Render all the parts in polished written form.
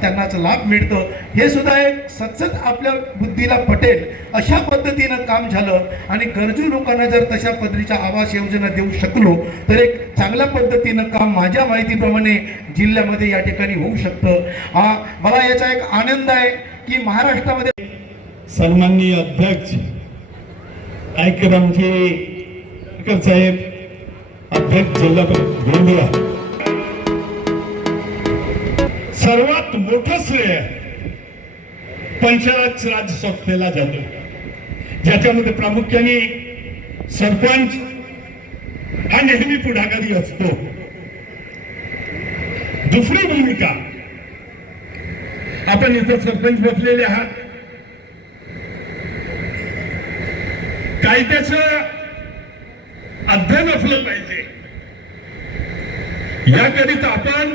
त्यांनाच लाभ मिळतो हे सुद्धा एक सतत आपल्या बुद्धीला पटेल अशा पद्धतीनं काम झालं आणि गरजू लोकांना जर तशा पद्धतीच्या आवास योजना देऊ शकलो तर एक चांगल्या पद्धतीनं काम माझ्या माहितीप्रमाणे जिल्ह्यामध्ये या ठिकाणी होऊ शकतं। मला याचा एक आनंद आहे की महाराष्ट्रामध्ये सन्माननीय अध्यक्ष कार्यक्रमचे साहेब अध्यक्ष जिल्हा गोंदिया सर्वात मोठं श्रेय पंचायत राज संस्थेला जातो, ज्याच्यामध्ये प्रामुख्याने सरपंच हा नेहमी पुढाकारी असतो। दुसरी भूमिका आपण इथं सरपंच बसलेले आहात, कायद्याचं अध्ययन असलं पाहिजे याकरिता आपण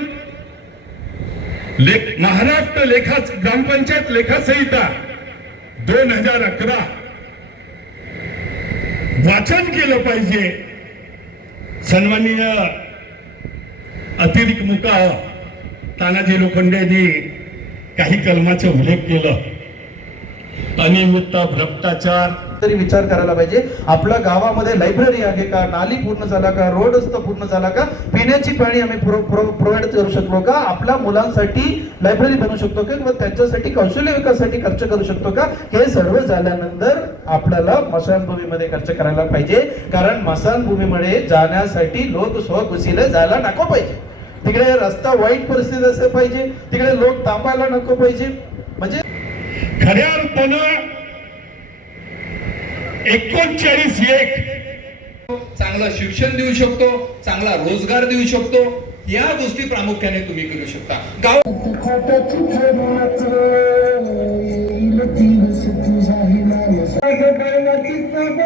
महाराष्ट्र ग्रामपंचायत लेखासंहिता 2011 वाचन केलं पाहिजे। सन्माननीय अतिरिक्त मुका तानाजी लोखंडे यांनी काही कलमाचा उल्लेख केला, अनियमितता, भ्रष्टाचार तरी विचार करायला पाहिजे। आपल्या गावामध्ये लायब्ररी आहे का, नाली पूर्ण झाला का, रोड रस्ता पूर्ण झाला का, पिण्याची पाणी आम्ही प्रोव्हाइड करू शकलो का, आपल्या मुलांसाठी लायब्ररी बनवू शकतो का, किंवा त्यांच्यासाठी कौशल्य विकासासाठी खर्च करू शकतो का, हे सर्व झाल्यानंतर आपल्याला मशानभूमीमध्ये खर्च करायला पाहिजे। कारण मशानभूमीमध्ये जाण्यासाठी लोक स्वखुशीने जायला नको पाहिजे, तिकडे रस्ता वाईट परिस्थिती असली पाहिजे, तिकडे लोक थांबायला नको पाहिजे। म्हणजे खऱ्या अर्थानं 39 चांगलं शिक्षण देऊ शकतो, चांगला रोजगार देऊ शकतो, या गोष्टी प्रामुख्याने तुम्ही करू शकता। गाव घडी माझ्या अल्लाची सगळी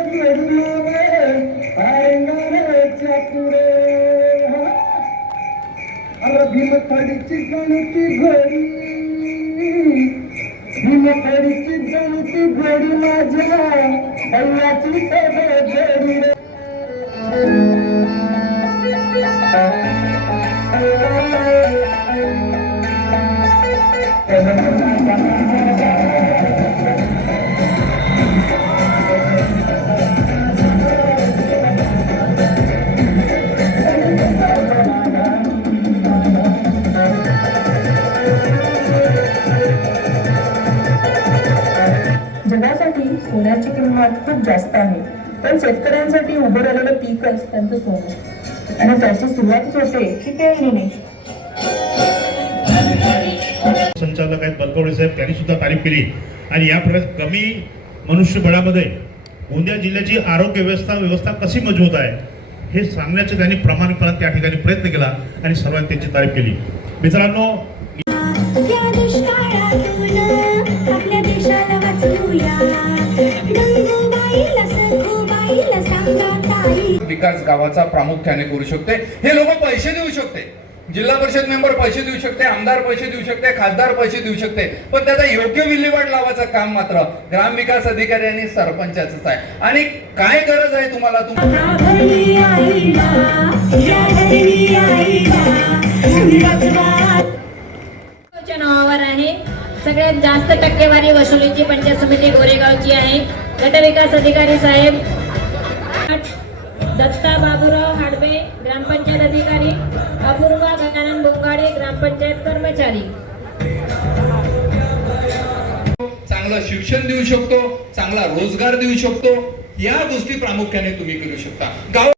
जगासाठी सोन्याची किंमत खूप जास्त आहे, पण शेतकऱ्यांसाठी उभं राहिलेलं पीकच त्यांचं सोनं, आणि त्याची सुरुवातच होते की पेरणीने। संचालक आहेत बलकवडे साहेब, त्यांनी सुद्धा तारीफ केली आणि या कमी मनुष्यबळामध्ये गोंदिया जिल्ह्याची आरोग्य व्यवस्था कशी मजबूत आहे हे सांगण्याचं त्यांनी प्रामाणिकपणे त्या ठिकाणी प्रयत्न केला आणि सर्वांनी त्यांची तारीफ केली। मित्रांनो, विकास गावाचा प्रामुख्याने करू शकते। हे लोक पैसे देऊ शकते, जिल्हा परिषद मेंबर पैसे देऊ शकते, आमदार पैसे देऊ शकते, खासदार पैसे देऊ शकते, पण त्याचा योग्य विल्हेवाट लावायचं काम मात्र ग्रामविकास अधिकारी आणि सरपंचाचंच आहे। आणि काय गरज आहे तुम्हाला नावावर आहे। सगळ्यात जास्त टक्केवारी वसुलीची पंचायत समिती गोरेगावची आहे। गट विकास अधिकारी साहेब दत्ता बाबूराव हाडबे ग्रामपंचायत अधिकारी, अपूर्वा गजानन बोंगाडे ग्रामपंचायत कर्मचारी। चांगलं शिक्षण देऊ शकतो, चांगला रोजगार देऊ शकतो, या गोष्टी प्रामुख्याने तुम्ही करू शकता। गाव